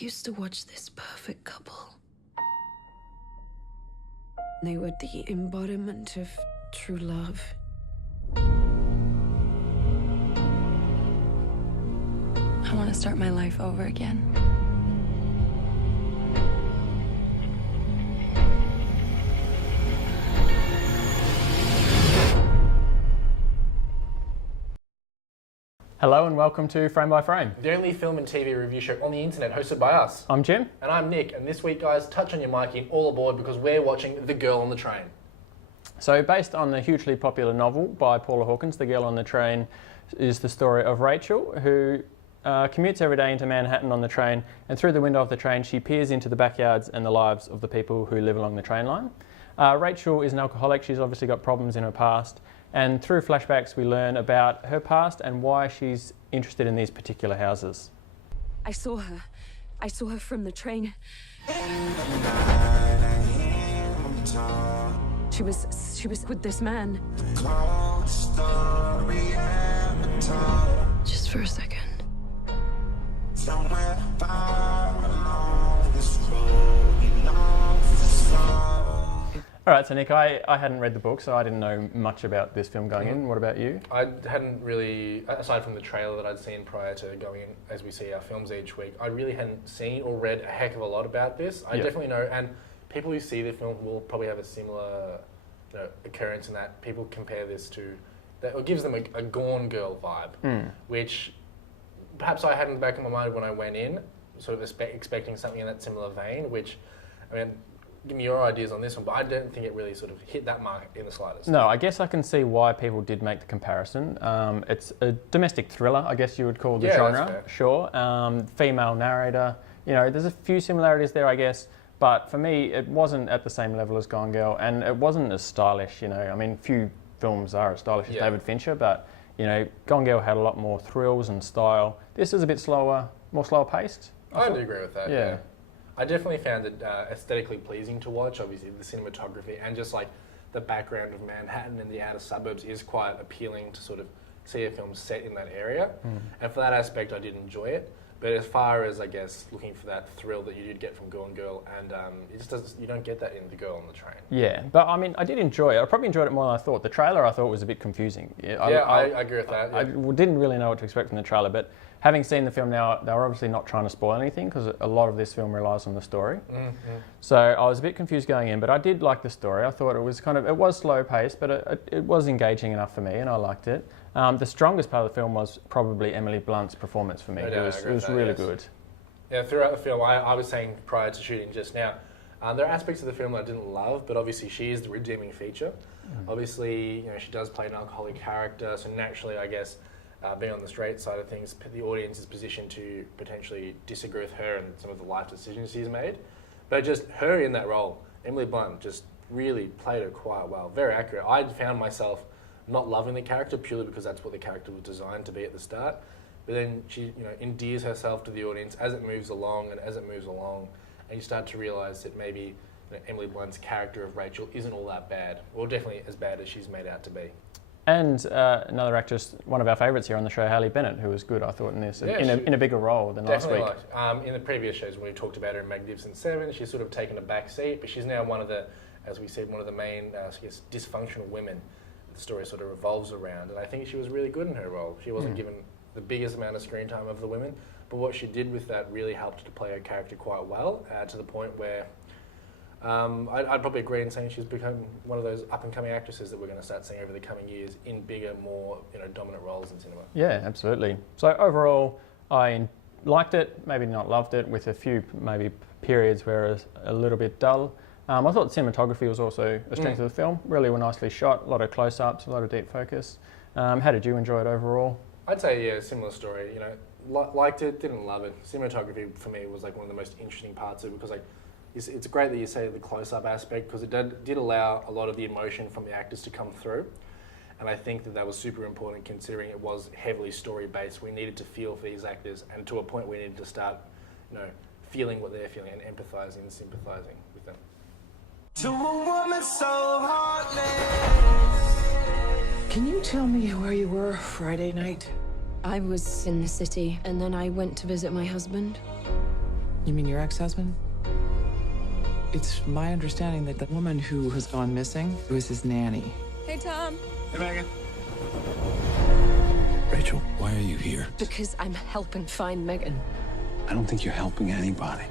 used to watch this perfect couple. They were the embodiment of true love. I want to start my life over again. Hello and welcome to Frame by Frame. The only film and TV review show on the internet hosted by us. I'm Jim. And I'm Nick, and this week, guys, touch on your mic in all aboard because we're watching The Girl on the Train. So based on the hugely popular novel by Paula Hawkins, The Girl on the Train is the story of Rachel, who commutes every day into Manhattan on the train, and through the window of the train she peers into the backyards and the lives of the people who live along the train line. Rachel is an alcoholic. She's obviously got problems in her past, and through flashbacks we learn about her past and why she's interested in these particular houses. I saw her from the train. She was with this man. Just for a second. All right, so Nick, I hadn't read the book, so I didn't know much about this film going in. What about you? I hadn't really, aside from the trailer that I'd seen prior to going in, as we see our films each week, I really hadn't seen or read a heck of a lot about this. I definitely know, and people who see the film will probably have a similar occurrence in that people compare this to, that it gives them a Gone Girl vibe, which perhaps I had in the back of my mind when I went in, sort of expecting something in that similar vein, which, I mean, give me your ideas on this one, but I don't think it really sort of hit that mark in the slightest. No, I guess I can see why people did make the comparison. It's a domestic thriller, I guess you would call the genre. That's fair. Sure. Female narrator. You know, there's a few similarities there, I guess, but for me, it wasn't at the same level as Gone Girl, and it wasn't as stylish. You know, I mean, few films are as stylish as David Fincher, but you know, Gone Girl had a lot more thrills and style. This is a bit slower, more slower paced. I do agree with that. Yeah. I definitely found it aesthetically pleasing to watch. Obviously, the cinematography and just like the background of Manhattan and the outer suburbs is quite appealing to sort of see a film set in that area. And for that aspect, I did enjoy it. But as far as, I guess, looking for that thrill that you did get from Gone Girl, and it just doesn't, you don't get that in The Girl on the Train. Yeah, but I mean, I did enjoy it. I probably enjoyed it more than I thought. The trailer I thought was a bit confusing. I agree with that. I didn't really know what to expect from the trailer, but having seen the film now, they were obviously not trying to spoil anything because a lot of this film relies on the story. So I was a bit confused going in, but I did like the story. I thought it was slow paced, but it was engaging enough for me, and I liked it. The strongest part of the film was probably Emily Blunt's performance for me. It was really good. Yeah, throughout the film, I was saying prior to shooting just now, there are aspects of the film that I didn't love, but obviously she is the redeeming feature. Obviously, you know, she does play an alcoholic character, so naturally, I guess, being on the straight side of things, the audience is positioned to potentially disagree with her and some of the life decisions she's made. But just her in that role, Emily Blunt just really played her quite well, very accurate. I found myself not loving the character purely because that's what the character was designed to be at the start. But then she, you know, endears herself to the audience as it moves along, and you start to realise that maybe, you know, Emily Blunt's character of Rachel isn't all that bad, or definitely as bad as she's made out to be. And another actress, one of our favourites here on the show, Halle Bennett, who was good, I thought, in this, in a bigger role than last week. In the previous shows, when we talked about her in Magnificent Seven, she's sort of taken a back seat, but she's now one of the, as we said, one of the main, I guess, dysfunctional women the story sort of revolves around. And I think she was really good in her role. She wasn't given the biggest amount of screen time of the women, but what she did with that really helped to play her character quite well, to the point where I'd probably agree in saying she's become one of those up-and-coming actresses that we're going to start seeing over the coming years in bigger, more dominant roles in cinema. Yeah, absolutely. So overall, I liked it, maybe not loved it, with a few maybe periods where it was a little bit dull. I thought the cinematography was also a strength of the film. Really were nicely shot, a lot of close-ups, a lot of deep focus. How did you enjoy it overall? I'd say, yeah, similar story. You know, liked it, didn't love it. Cinematography for me was like one of the most interesting parts of it because like it's great that you say the close-up aspect because it did allow a lot of the emotion from the actors to come through. And I think that was super important considering it was heavily story-based. We needed to feel for these actors and to a point we needed to start, you know, feeling what they're feeling and empathising and sympathising with them. To a woman so heartless. Can you tell me where you were Friday night? I was in the city, and then I went to visit my husband. You mean your ex-husband? It's my understanding that the woman who has gone missing was his nanny. Hey, Tom. Hey, Megan. Rachel, why are you here? Because I'm helping find Megan. I don't think you're helping anybody.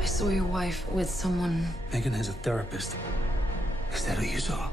I saw your wife with someone. Megan has a therapist. Is that who you saw?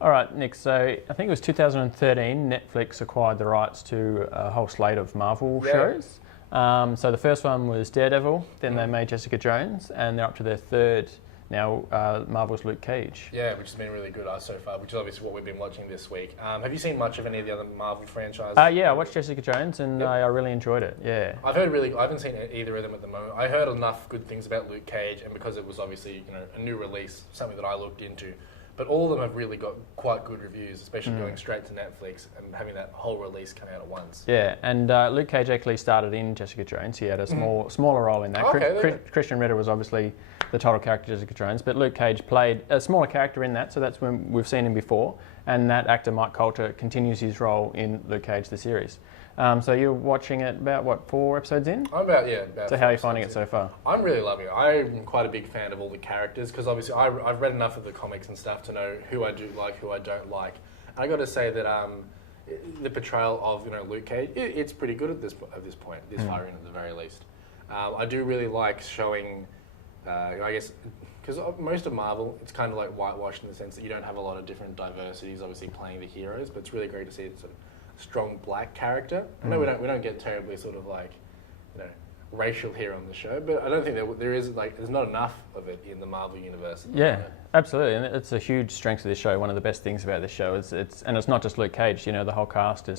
All right, Nick, so I think it was 2013, Netflix acquired the rights to a whole slate of Marvel shows. So the first one was Daredevil, then they made Jessica Jones, and they're up to their third now, Marvel's Luke Cage. Yeah, which has been really good so far, which is obviously what we've been watching this week. Have you seen much of any of the other Marvel franchises? Yeah, I watched Jessica Jones and I really enjoyed it, yeah. I haven't seen either of them at the moment. I heard enough good things about Luke Cage, and because it was obviously a new release, something that I looked into. But all of them have really got quite good reviews, especially going straight to Netflix and having that whole release come out at once. Yeah, and Luke Cage actually started in Jessica Jones. He had a smaller role in that. Okay, Christian Ritter was obviously the title character Jessica Jones, but Luke Cage played a smaller character in that, so that's when we've seen him before. And that actor, Mike Coulter, continues his role in Luke Cage, the series. So you're watching it about, 4 episodes in? I'm about. So how are you finding it so far? I'm really loving it. I'm quite a big fan of all the characters because obviously I've read enough of the comics and stuff to know who I do like, who I don't like. And I got to say that the portrayal of Luke Cage, it's pretty good at this point, this far in at the very least. I do really like showing, I guess, because most of Marvel, it's kind of like whitewashed in the sense that you don't have a lot of different diversities, obviously playing the heroes, but it's really great to see it sort of strong black character. I know we don't get terribly sort of like, racial here on the show, but I don't think there's not enough of it in the Marvel universe. Yeah, absolutely, and it's a huge strength of this show. One of the best things about this show is it's not just Luke Cage. The whole cast is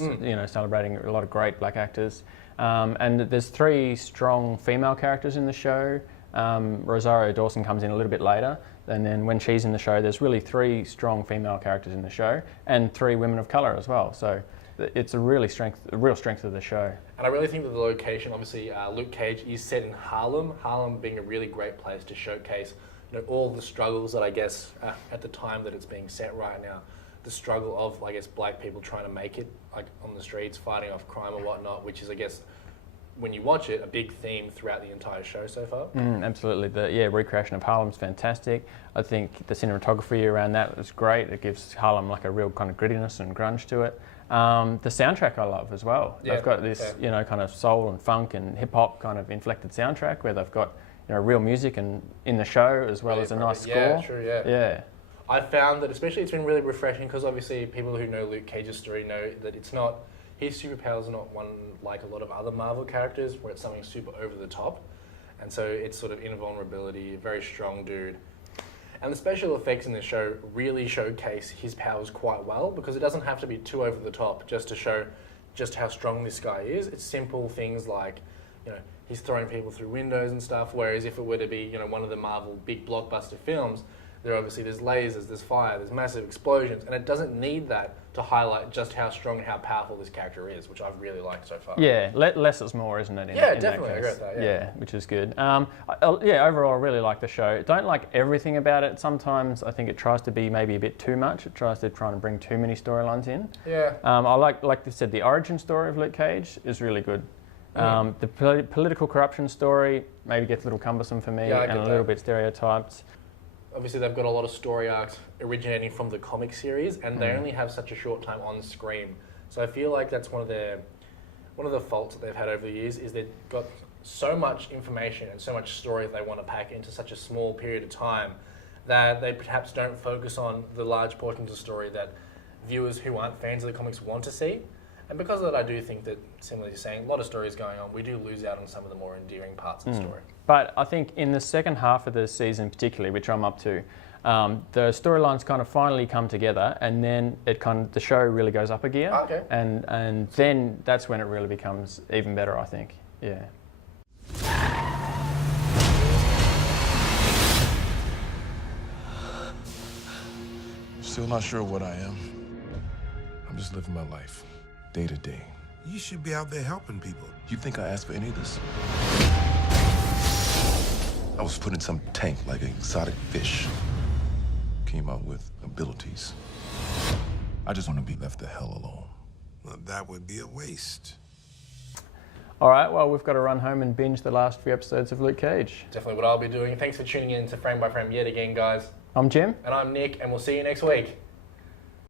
celebrating a lot of great black actors, and there's 3 strong female characters in the show. Rosario Dawson comes in a little bit later, and then when she's in the show, there's really 3 strong female characters in the show, and 3 women of colour as well. So it's a real strength of the show. And I really think that the location, obviously, Luke Cage is set in Harlem. Harlem being a really great place to showcase, all the struggles that I guess at the time that it's being set right now, the struggle of black people trying to make it on the streets, fighting off crime or whatnot, which is I guess when you watch it a big theme throughout the entire show so far. Absolutely, the recreation of Harlem's fantastic. I think the cinematography around that was great. It gives Harlem a real kind of grittiness and grunge to it. The soundtrack I love as well. They've got this, kind of soul and funk and hip hop kind of inflected soundtrack where they've got, real music and in the show as well as a nice score. Yeah, true. Yeah. I found that especially it's been really refreshing because obviously people who know Luke Cage's story know that it's not, his superpowers are not one like a lot of other Marvel characters where it's something super over the top, and so it's sort of invulnerability, a very strong dude. And the special effects in this show really showcase his powers quite well because it doesn't have to be too over the top just to show just how strong this guy is. It's simple things like, he's throwing people through windows and stuff, whereas if it were to be, one of the Marvel big blockbuster films, there's lasers, there's fire, there's massive explosions, and it doesn't need that to highlight just how strong and how powerful this character is, which I've really liked so far. Yeah, less is more, isn't it? Definitely, I agree with that. Yeah, which is good. Overall, I really like the show. Don't like everything about it. Sometimes I think it tries to be maybe a bit too much. It tries to try and bring too many storylines in. Yeah. I like they said, the origin story of Luke Cage is really good. The political corruption story maybe gets a little cumbersome for me and a little bit stereotyped. Obviously, they've got a lot of story arcs originating from the comic series, and they only have such a short time on screen. So I feel like that's one of the faults that they've had over the years is they've got so much information and so much story that they want to pack into such a small period of time that they perhaps don't focus on the large portions of story that viewers who aren't fans of the comics want to see. And because of that, I do think that, similarly to saying, a lot of stories going on, we do lose out on some of the more endearing parts of the story. But I think in the second half of the season particularly, which I'm up to, the storylines kind of finally come together, and then the show really goes up a gear. Okay. And then that's when it really becomes even better, I think. Yeah. Still not sure what I am. I'm just living my life, day to day. You should be out there helping people. You think I asked for any of this? I was put in some tank like an exotic fish. Came out with abilities. I just want to be left the hell alone. Well, that would be a waste. All right, well, we've got to run home and binge the last few episodes of Luke Cage. Definitely what I'll be doing. Thanks for tuning in to Frame by Frame yet again, guys. I'm Jim. And I'm Nick, and we'll see you next week.